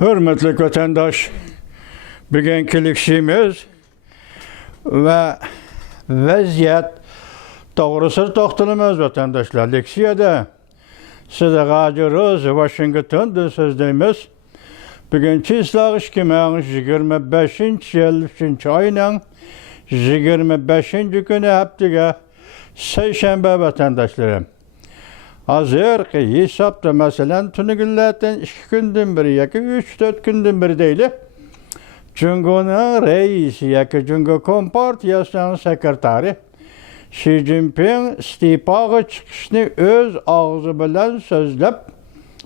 Hürmetli vatandaş, bugünkü liksimiz ve vaziyet doğrusu toxtalımız vatandaşlar. Liksiyada size gacırız Washington'da sözleyimiz. Bugünkü islağış kimeğin 25. ayının 25. günü haftıga Seyşembe vatandaşlarım. Hazır hesapta mesela tünü günlerden 2 gündün biri, yaki 3-4 gündün biri değil. Cumhurbaşkanı reisi, yaki Cumhurbaşkanı Partiyası'nın sekreteri Xi Jinping istifaga çıkışını öz ağzı bilen sözlep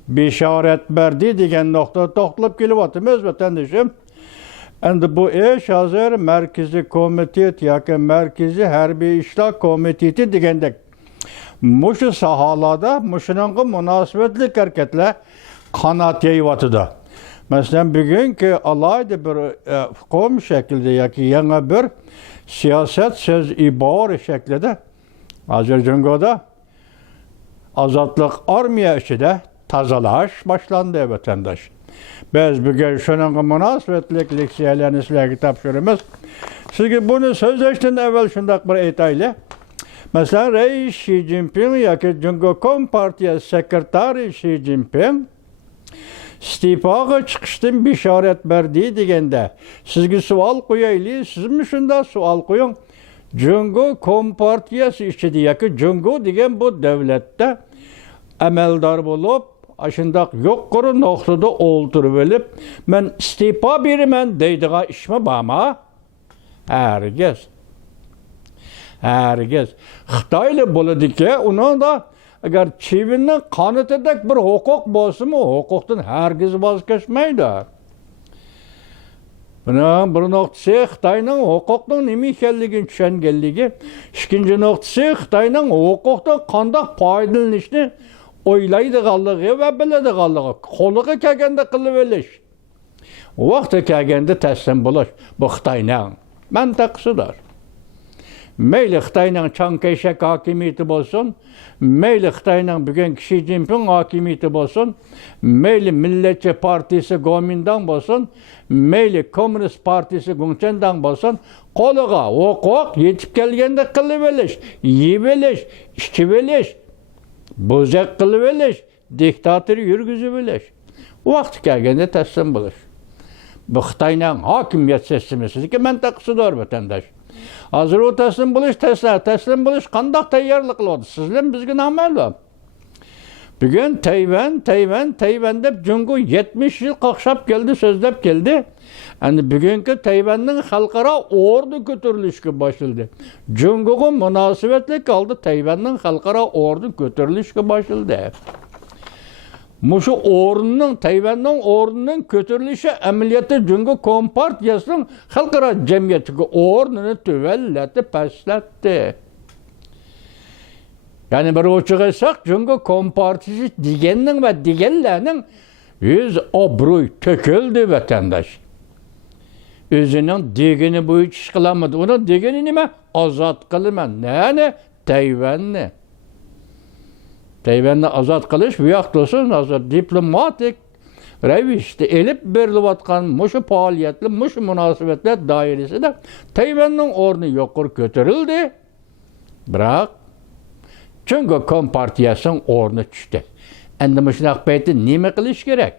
bişaret verdi degen nokta toxtalap kelyaptymyz vatandaşım. Endi bu iş hazır Merkezi Komitet yaki Merkezi Harbiy İşlar Komiteti degandek. Muşu sahalada, muşunun münasebetli hareketler kanat yayıvatıda. Mesela bugünkü alayda bir kom şekilde yaki yeni bir siyaset söz ibar şeklinde Azerbaycan'da azatlık armiya içinde tazalaş başlandı vatandaş. Biz bugün şunun münasebetlik leksiyelerini sizlerge tapşırımız. Sizge bunu sözleşten evvel şundak bir etaylı. Mesela Reis Xi Jinping yaki Cumhurbaşkanı Partiyası sekreteri Xi Jinping istifaga çıkıştın bişaret verdi degende sizge sual koyaylı, siz mi şunda sual koyun? Cumhurbaşkanı Partiyası içinde yaki Cumhur degen bu devlette emeldar bulup aşındak yok kuru noktada oldurup men istifa berimen deydiğe işme bama herkes. Xitaylı boladı ki, onun da eğer Çin'in kanıtıdak bir hukuk bolsa mı, hukuktan herkes vazgeçmeydi. Bunun bir noktası Xitayning hukukning nima ekanligini tushunganligi, ikkinchi noktasi Xitayning hukukdan qanday foydalanishni o'ylaydiganligi va biladiganligi, qo'liga kelganda qilib olish. Vaqti kelganda taslim bo'lish bu Xitoyning mantaqasidir. Meyli Xitayning Chiang Kai-shek hakimiyeti bolsun, meyli Xitayning bugün Xi Jinping hakimiyeti bolsun, meyli Milletçi Partisi Kuomintang bolsun, meyli Komünist Partisi Gongcheng bolsun, qo'liga hukuk yetib kelganda qilib olish, yeb olish, ichib olish, bo'zaq qilib olish, diktator yurgizib olish. Vaqti kelganda taslim bo'lish. Bu Xitoyning hokimiyat sistemasiga mantaqasidir vatandaş. Hazır o teslim buluş kandak tayyorlik qiladi. Sizlar bizga noma'lum. Bugün Tayvan deb Cumhur 70 yıl qaqshab keldi, so'zlab keldi. Endi bugungi Tayvanning xalqaro ordu ko'tarilishga boshildi. Cumhurga munosabatli qoldi, Tayvanning xalqaro ordu ko'tarilishga boshildi. Muşu ordunun, Tayvanning ordunun kötürülüşü ameliyatı Cumhurbaşkanı Partiyası'nın xalqaro cemiyetiga ordunu tüvelletti, paslatdi. Yani bir oçuq aytsak, Cumhurbaşkanı Partiyası degenning ve degenlerning yüz obro'y töküldü vatandaş. Özünün degeni bo'yicha ish qilamadı. Onun degeni nima? Ozod qilaman. Nani? Tayvanni. Tayvanni azad qilish bu yoqda olsun hozir diplomatik ravishda elib berilayotgan mushu faoliyatli, mushu munosabatlar doirasida Tayvanning o'rni yuqori ko'tarildi. Biroq Cumhurbaşkanı Partiyasining o'rni tushdi. Endi mushunaq paytda nima qilish kerak?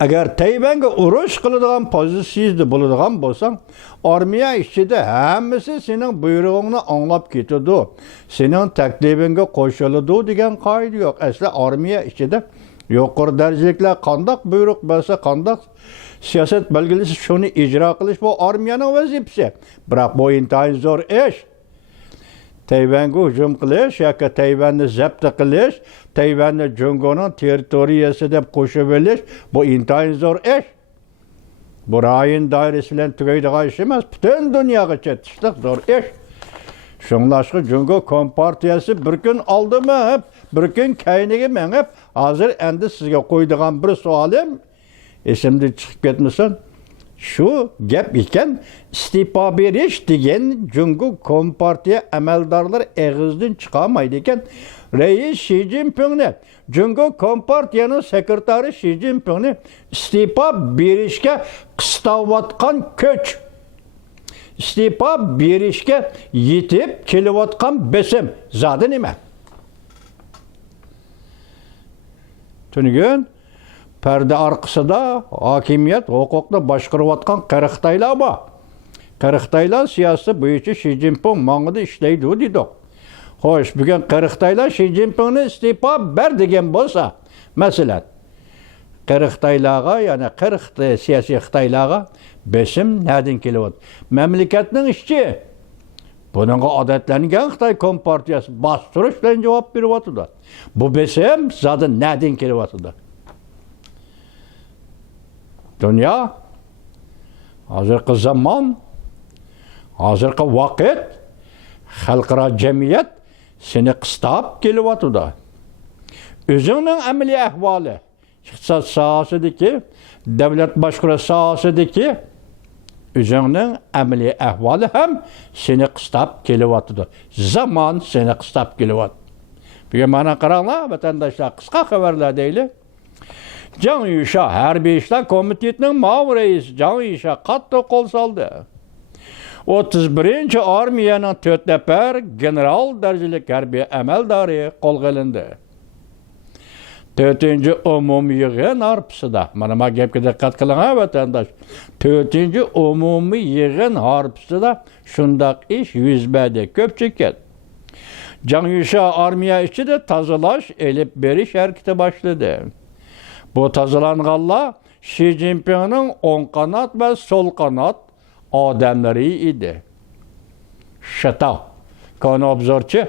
Agar Tayvanga urush qiladigan pozitsiyada bo'ladigan bo'lsang, armiya ichida hammasi sening buyrug'ingni anglab ketadi. Sening taklifingga qo'shiladi degan qoida yo'q. Asli armiya ichida yuqori darajaliklar qanday buyruq bersa, qanday siyosat belgilasa shuni ijro qilish bu armiyaning vazifasi. Biroq bu intayin zo'r ish. Tayvanga hujum qilish yoki Tayvanni zabt qilish, Tayvanni Cumhurning territoriyasi deb qo'shib olish bu intayin zo'r ish. Bu rayon doirasi bilan tugaydigan ish emas, butun dunyoga chetishlik zo'r ish. Shunlashqa Cumhurbaşkanı Partiyasi bir kun oldimi, bir kun keyiniga mengib, hozir endi sizga qo'ydigan bir savolim esimda chiqib ketmasin. Şu gap iken istifa beriş degan Jungo Kompartiya amaldorlari eg'izdan chiqolmaydi ekan. Reis Xi Jinpingni, Jungo Kompartiyaning sekretari Xi Jinpingni istifa berishga qistayotgan kuch, istifa berishga yetib kelayotgan besim zodi nima? Tushungan? Perde arkasında hakimiyet, hukukla başkırıvatkan Qirg'izlar var. Qirg'izlar siyasi bo'yicha Xi Jinping mang'ida ishlaydi dedik. Xo'sh, bugun Qirg'izlar Xi Jinpingni istifa ber degan bo'lsa, masalan, Qirg'izlarga, ya'ni Qirg'iz siyosiy Xitoylarga besim nereden kelyapti? Mamlakatning ishchi buningga odatlangan Xitoy Kompartiyasi bostirish bilan javob beryapti. Bu besim zodi nereden kelyapti? Dünya, hozirgi zaman, hozirgi vaqt, xalqaro jamiyat seni qistab kelyapti. O'zingning amaliy ahvoli, iqtisod sohasidagi, davlat boshqaruv sohasidagi o'zingning amaliy ahvoli ham seni qistab kelyapti. Zaman seni qistab kelyapti. Bugun mana qaranglar, vatandoshlar, qisqa xabarlar deylik. Can Yuşa Harbiy İşler Komitetining ma'mur raisi Can Yuşa qattiq qo'l soldi. 31-armiyaning 4 nafar general darajalik harbiy amaldori qo'lga olindi. 4-umumiy yig'in harpisida, mana bu gapga diqqat qiling vatandosh. 4-umumiy yig'in harpisida shundaq ish yuz berdi. Ko'pchilik Can Yuşa armiya ichida tozalash elib berish harakati boshladi. Bu tazalanğanlar Xi Jinping'nin on kanat ve sol kanat adamları idi. Şatav, konu obzorçu,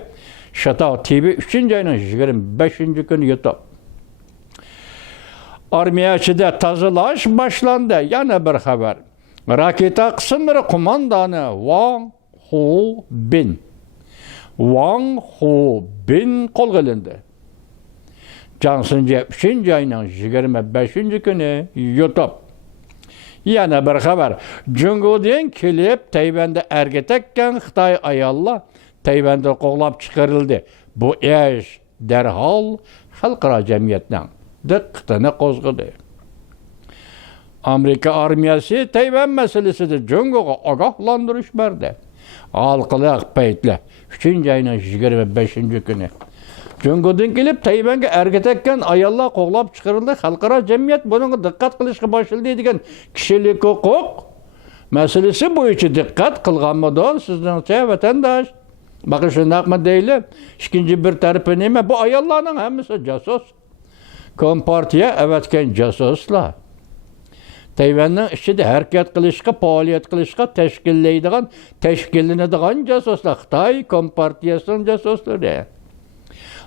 Şatav TV 3. ayının 25. günü YouTube. Armiya içinde tazalaş başlandı. Yana bir haber. Raketa kısımları kumandanı Wang Hubin qo'lga olindi. Johnson 3. ayının 25. günü YouTube. Yana bir haber. Jungo'dan kelib Tayvanda erga tekkan Xitoy ayollar Tayvanda qo'g'lab chiqarildi. Bu ish darhol xalqaro jamiyatning diqqatini qo'zg'adi. Amerika armiyasi Tayvan masalasida Jungo'ga ogohlantirish berdi. Halqiliq paytla 3. ayının 25. günü. Jungo'dan kelib Tayvanga erga tekkan ayollar qo'g'lab chiqarildi. Xalqaro jamiyat bunga diqqat qilishga boshladi degan kishilik huquq masalasi bo'yicha diqqat qilganmidi sizningcha vatandosh? Bakın shundaqmi deyli? Ikkinchi bir tarafi nima? Bu ayollarning hammasi jasus. Kompartiya avatgan jasuslar. Tayvanning ichida harakat qilishga, faoliyat qilishga tashkillanadigan jasuslar Xitoy Kompartiyasining jasuslari.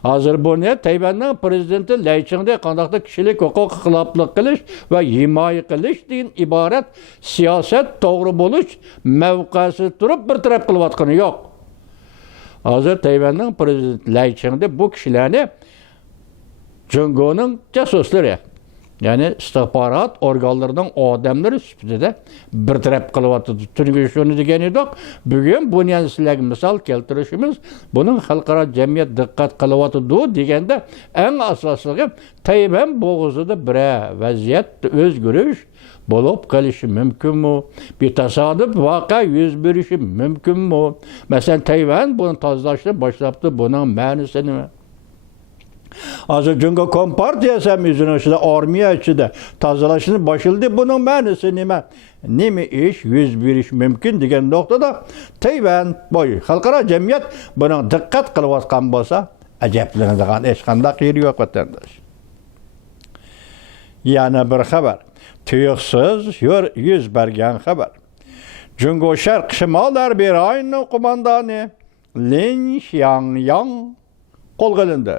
Hozir buni Tayvanning prezidenti Lay Chingde qandaqda kishilik huquq xiloflik qilish va himoya qilish degan iborat siyosat to'g'ri bo'lish mavqesi turib bir taraf qilayotgani yo'q. Hozir Tayvanning prezidenti Lay Chingde bu kishilarni Jungo'ning jasuslari, ya'ni istihbarat organlarining odamlari sifatida bir taraf qilyapti. Chunki shuni degan edik, bugun buni sizlarga misol keltirishimiz, buning xalqaro jamiyat diqqat qilyapti deganda eng asosligi Tayvan bo'g'izida bir vaziyat o'zgarish bo'lib qolishi mumkinmi? Bir tasodif voqea yuz berishi mumkinmi? Masalan, Tayvan buni tozalashni boshlabdi, buning ma'nosi nima? Hozir Jungo Kompartiyasi ham o'zining ichida armiya ichida tozalashni boshladi. Buning ma'nosi nima? Nima ish yuz berish mumkin degan nuqtada Tayvan bo'yi xalqaro jamiyat buni diqqat qilayotgan bo'lsa, ajablanadigan hech qanday yeri yo'q vatandosh. Yana bir xabar. Tuyuqsiz yuz bergan xabar. Jungo Sharq Shimol harbiy rayonining qo'mondoni Lin Xiangyang qo'lga olindi.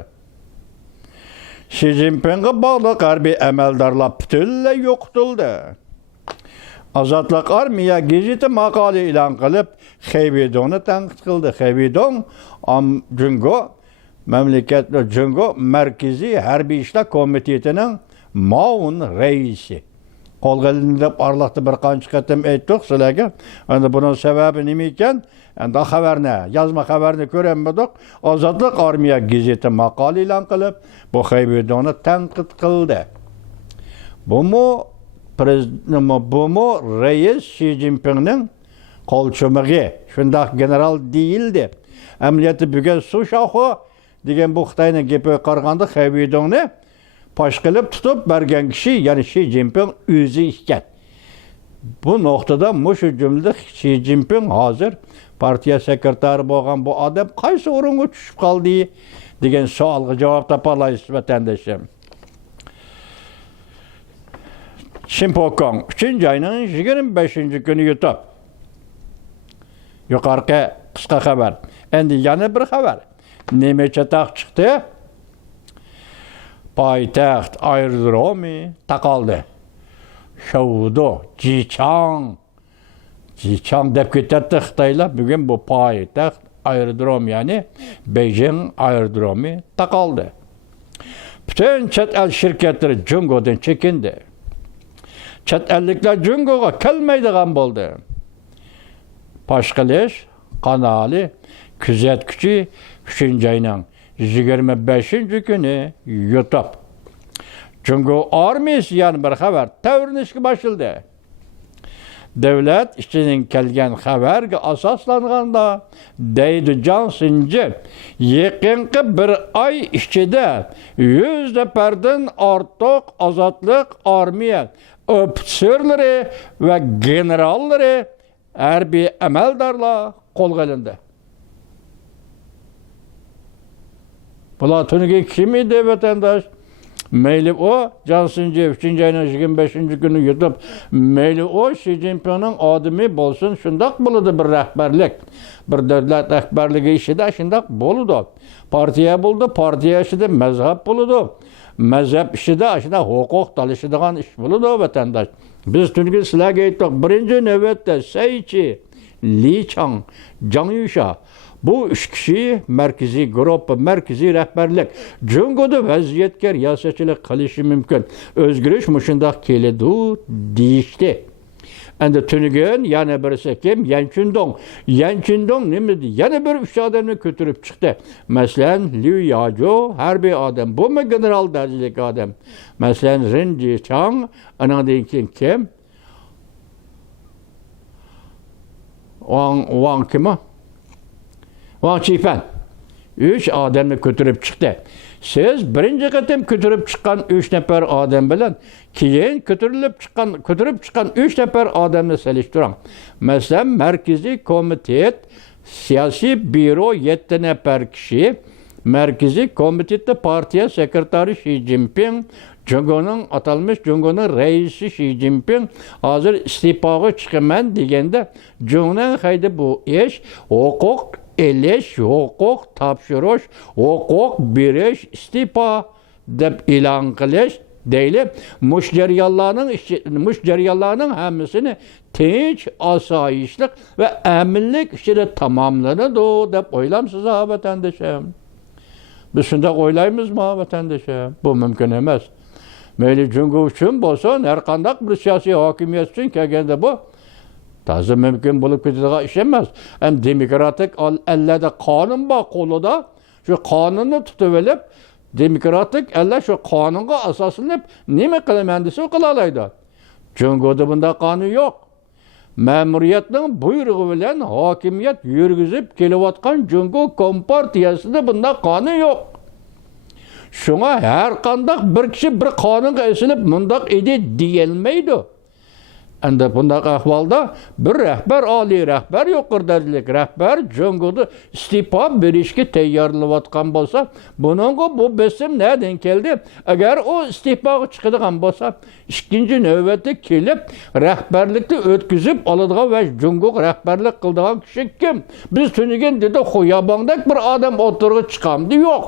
Xi Jinping'e bog'liq harbiy amaldorlar butunlay yo'qotildi. Ozodlik armiya gazeti maqola e'lon qilib, Xeybidongni tanqid qildi. Xeybidong Jungo Markaziy harbiy ishlar komitetining ma'mur raisi. Qo'lga ilindi deb arliqda bir qancha qatam aytdik sizlarga. Endi buning sababi nima ekan? Endi xabarni, yozma xabarni ko'ramidik. Ozodlik armiya gazeti maqola e'lon qilib, bu Xayvedonni tanqid qildi. Bumu rais Xi Jinpingning qo'lchumigi, shundoq general deyildi. Amaliyoti bugun suv shoxi degan bu Xitoyning gapiga qaraganda Xayvedonni pash qilib tutib bergan kishi, ya'ni Xi Jinping o'zi ekan. Bu nuqtada mushu jumlada Xi Jinping hozir partiya sekretari bo'lgan bu odam qaysi o'ringa tushib qoldi degan savolga javob topa olasiz vatandoshim. Shimpokong 3-oyning 25-kuni YouTube. Yuqorqi qisqa xabar. Endi yana bir xabar. Nemecha taq chiqdi. Poytaxt aerodromi taqaldi. Shoudo, Jichang deb ketadi Xitoylar. Bugun bu poytaxt aerodrom, ya'ni Beijing aerodromi taqaldi. Bütün chet el shirkatlari Jungodan chekindi. Chet elliklar Jungoga kelmaydigan bo'ldi. Pash qilish kanali kuzatuvchi 3-oyning 25-kuni YouTube. Jungo armiyasi yana bir xabar tavrinishga boshildi. Davlat ishining kelgan xabarga asoslanganda deydi Johnsonji yaqinqi bir oy ichida 100 nafardan ortiq ozodlik armiya ofitserlari va generallari harbiy amaldorlar qo'lga olindi. Bular tuniga kim edi vatandosh? Meyli o Johnsonji 3-oyning 25-kuni YouTube, meyli o Xi Jinpingning odami bo'lsin, shundoq bo'ladi bir rahbarlik. Bir davlat rahbarligi ishida shundoq bo'ladi. Partiya bo'ldi, partiya ishida mazhab bo'ladi. Mazhab ishida shuna huquq talashadigan ish bo'ladi vatandosh. Biz tuniga sizlarga aytdik, birinchi navbatda Saychi, Li Chang, Zhang Yusha bu 3 kishi markaziy guruh, markaziy rahbarlik Jungoda vaziyatga riyosatchilik qilishi mumkin. O'zgarish mushundoq keladi deyishdi. Endi tunigan yana birisi kim? Yanchindong nima dedi? Yana bir 3 odamni ko'tarib chiqdi. Masalan, Liu Yajo harbiy odam, bu general darajalik odam. Masalan, Ren Jichang, anadan keyin kim? Wang kim? Wang Chifan 3 odamni ko'tarib chiqdi. Siz birinchi qatim ko'tarib chiqqan 3 nafar odam bilan keyin ko'tarib chiqqan 3 nafar odamni solishtiring. Masalan, markaziy komitet, siyosiy byuro 7 nafar kishi, markaziy komitetda partiya sekretari Xi Jinping, Jungoning raisi Xi Jinping hozir iste'foga chiqaman deganda, Jungning haydi bu ish huquq elish, huquq topshirish, huquq berish, iste'fo deb e'lon qilish deyilib, mush jarayonlarning hammasini tinch, osoyishlik va aminlik ichida tamomlanadi deb o'ylamsiz vatandoshim. Biz shunday o'ylaymizmi vatandoshim? Bu mumkin emas. Mayli Jungo uchun bo'lsin, har qanday bir siyosiy hokimiyat uchun kelganda bu ta'zim mümkün bo'lib ketadigan ish emas. Ham demokratik ellada qonun bor qo'lida, shu qonunni tutib olib, demokratik eller shu qonunga asoslanib nima qilaman desa qila oladi. Jungoda bunday qonun yo'q. Ma'muriyatning buyrug'i bilan hokimiyat yurgizib kelayotgan Jungo kompartiyasida bunday qonun yo'q. Shunga har qanday bir kishi bir qonunga esilib mundaq edi deyilmaydi. Endi bunday ahvolda bir rahbar, oliy rahbar, yuqori darajalik rahbar Jungoda iste'fo berishga tayyorlanayotgan bo'lsa, buningga bu besim nereden keldi? Agar o iste'foga chiqadigan bo'lsa, ikkinchi navbatda kelib rahbarlikni o'tkazib oladigan va Jungo rahbarlik qiladigan kishi kim? Biz tunigan dedi, xo'yabondak bir odam o'tirib chiqamdi, yo'q.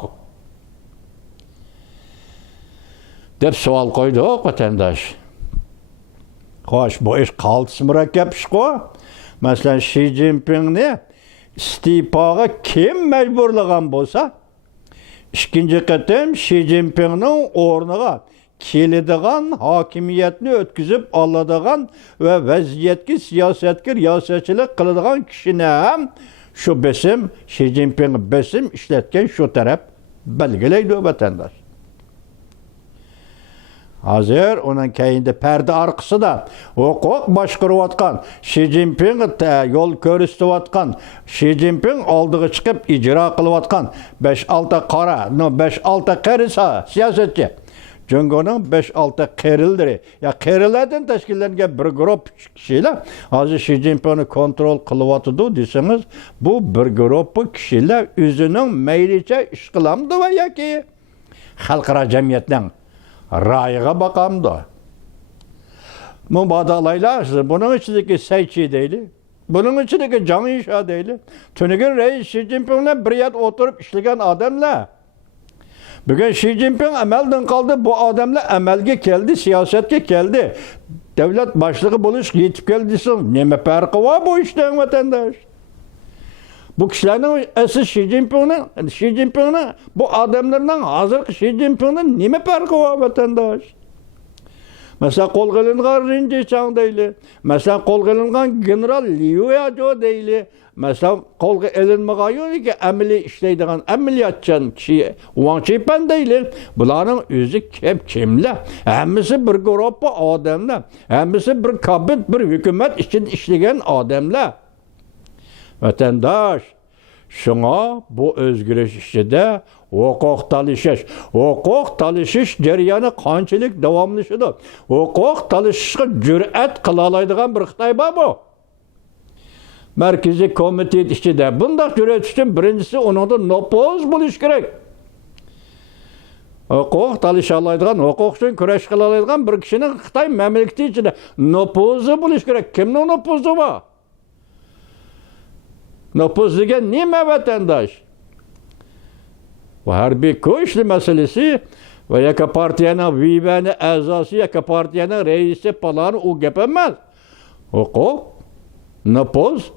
deb savol qo'ydi vatandosh. Xo'sh, bu ish qaltis murakkab ish-ku. Masalan, Xi Jinpingni iste'foga kim majburlagan bo'lsa, ikkinchi qatim Xi Jinpingning o'rniga keladigan hokimiyatni o'tkazib oladigan va vaziyatga siyosatga riyosachilik qiladigan kishini ham shu besim, Xi Jinping besim ishlatgan shu taraf belgilaydi vatandosh. Hozir onun keyinde perde arkasida huquq boshqarayotgan Xi Jinping yo'l ko'rsatayotgan, Xi Jinping oldiga chiqib ijro qilayotgan 5-6 qora, 5-6 qarisa siyosatchi. Jungoning 5-6 qerildir. Ya qerilardan tashkillangan bir guruh kishilar hozir Xi Jinpingni kontrol qilyotdi desangiz, bu bir guruh kishilar o'zining maylicha ish qilamdi va yoki xalqaro jamiyatning rayıga bakamdı. Bu badalaylar, bunun içindeki Seyçi değil, bunun içindeki Can İnşa değil. Tünükün reis Xi Jinping'le bir yer oturup işleyen adamla. Bugün Xi Jinping emelden kaldı, bu adamla emelge geldi, siyasetke geldi. Devlet başlığı buluş yetip geldisin. Neme farkı var bu işten vatandaş? Bu kişilerin esas Xi Jinping'in bu adamlardan hazır Xi Jinping'in neme farkı var vatandaş? Mesela kol kılıngan Rinci Chang değil. Mesela kol kılıngan General Liu Yao değil. Mesela kol kılınmayan ki emeli işleydiğin ameliyatçı kişi Wang Qipan değil. Bunların özü kimler? Hemisi bir grup adamlar. Hemisi bir kabin, bir hükümet için işleyen adamlar. Vatandaş, şuna bu özgürlük işide hukuk talışış jarayoni qanchalik davomlashidir. Hukuk talışışga jur'at qila oladigan bir Xitoy bor bu. Markaziy komitet ichida bunday jur'at uchun birinchisi uningda nopoz bo'lish kerak. Hukuk talışa oladigan, hukuk uchun kurash qila oladigan bir kishining Xitoy mamlakati ichida nopozi bo'lish kerak. Kimning nopozi bor? Nopoz degan nima vatandosh? Bu harbiy ko'chli masalasi va yaka partiyaning vivani a'zosi, yaka partiyaning raisi falan u gap emas. Huquq, nopoz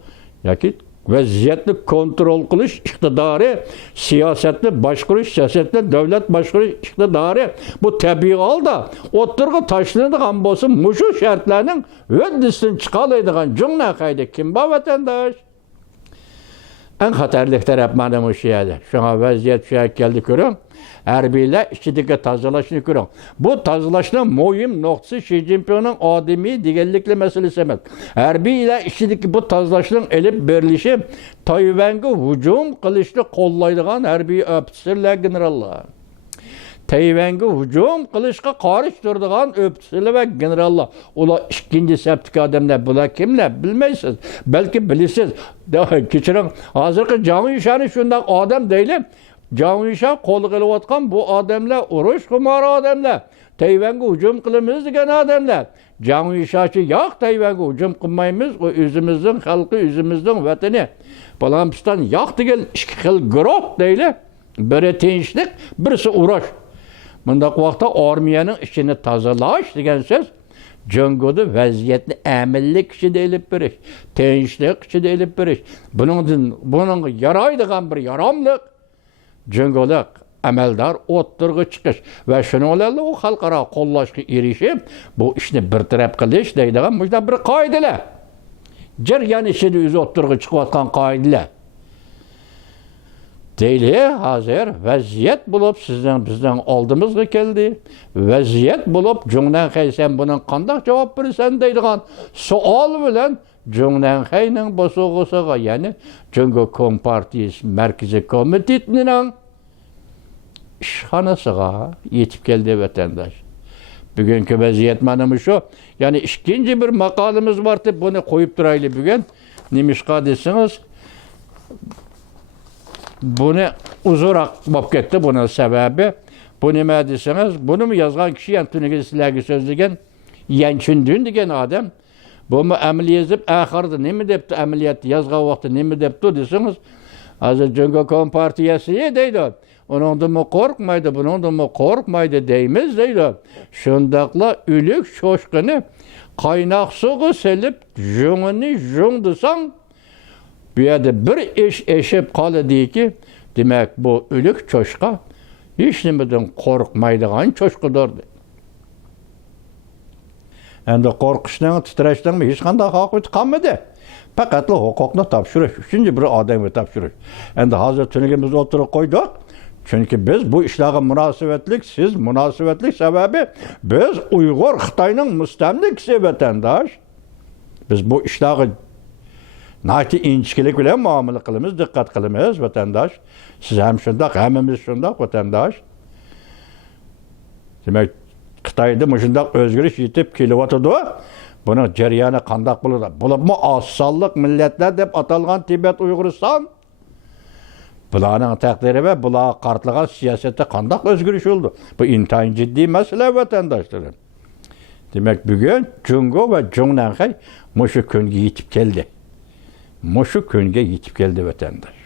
yoki vaziyatni kontrol qilish iqtidori, siyosatni boshqarish, siyosatni davlat boshqarish iqtidori bu tabiiy holda o'tirg'i tashlanadigan bo'lsa, mushu shartlarning uddasidan chiqa oladigan jumla qayda kim bor vatandosh? En xatarlik taraf mana bu şeydi. Şuna vaziyet şuna geldi görün. Harbiyler içindeki tazılaşını görün. Bu tazılaşının muhim noktası Xi Jinping'in ademi digellikli meselesi emas. Harbiyler içindeki bu tazılaşının elip berilişi Tayvan'a hücum kılışlı kollaydıgan harbiy ofitserler generallar. Tayvan'a hücum kılışqa qarshi turadigan ofitserlar ve generallar. Ular ikinci septik adamlar. Bular kimler? Bilmeysiz. Belki bilisiz. Kechiring, hozirgi Can Yishani shunday odam deyli. Can Yisha qo'l qilayotgan bu odamlar urush xumori odamlar. Tayvanga hujum qilamiz degan odamlar. Can Yishachi yo'q, Tayvanga hujum qilmaymiz, u o'zimizning xalqi, o'zimizning vatani. Balampstan yo'q degan ikki xil guruh deyli. Biri tinchlik, birisi urush. Bundaq vaqtda armiyaning ichini tozalash degan so'z Jungo'da vaziyatni amillik ichida elib berish, tinchlik ichida elib berish. Buning yaraydigan bir yaramliq Jungo'lik amaldor o'ttirg'i chiqish va shuninglar u xalqaro qo'llashga erishib, bu ishni bartaraf qilish deydigan mujda bir qoidalar. Jarayon ichida o'zi o'ttirg'i chiqayotgan qoidalar. Deyli, hazır vaziyet bulup bizden oldimizga keldi. Vaziyet bulup Jungnan Xey sen bunun qanday javob bersan deydigan savol bilan Jungnan Xeyning boshlig'iga, ya'ni Jungo Kompartiyasi Markaziy komitetining ishxonasiga yetib keldi vatandosh. Bugungi vaziyat mana shu. Ya'ni ikkinchi bir maqolamiz bor deb buni qo'yib turaylik bugun. Nimishqa desangiz bunu uzorak bo'lib ketdi, bunun sebebi. Bu nima desangiz, bunu mu yazgan kişi Antoniga sizlarga so'zlagan Yanchundun degan odam. Bu mu amaliyat yazib, oxirida nima debdi, amaliyat yazgan vaqtda nima debdi desangiz, hozir Jungo Kompartiyasi deydi. Uningdan qo'rqmaydi, buningdan qo'rqmaydi deymiz deydi. Shundaqla o'lik shoshqini qaynoq suvga selib, jungini jung desang, bu yerda bir ish eshib qoladi ki, demak bu o'lik cho'shqa hech nimadan qo'rqmaydigan cho'shqadir. Endi qo'rqishning, titrashning hech qanday haqiqati qolmadi. Faqat huquqni topshirish, uchinchi bir odamga topshirish. Endi hozir tunligimizni o'tirib qo'ydik. Chunki biz bu ishlarga munosabatlik, siz munosabatlik sababi biz Uyg'ur Xitoyning mustamlikasi vatandosh. Biz bu ishlarga nati inchkilik bilan muomala qilamiz, diqqat qilamiz vatandosh. Siz ham shundoq, hammamiz shundoq vatandosh. Demak, Xitoyda shundoq o'zgarish yetib kelyotdi. Buni jarayoni qanday bo'ladi? Bo'libmi oz sonliq millatlar deb atalgan Tibet, Uyg'uriston bularning taqdiri va bular qartlagan siyosatda qanday o'zgarish bo'ldi? Bu intayin jiddiy masala vatandoshlar. Demak, bugun Jungo va Jongnanxay mushu kunga yetib keldi. Mushu kunga yetib keldi vatandosh.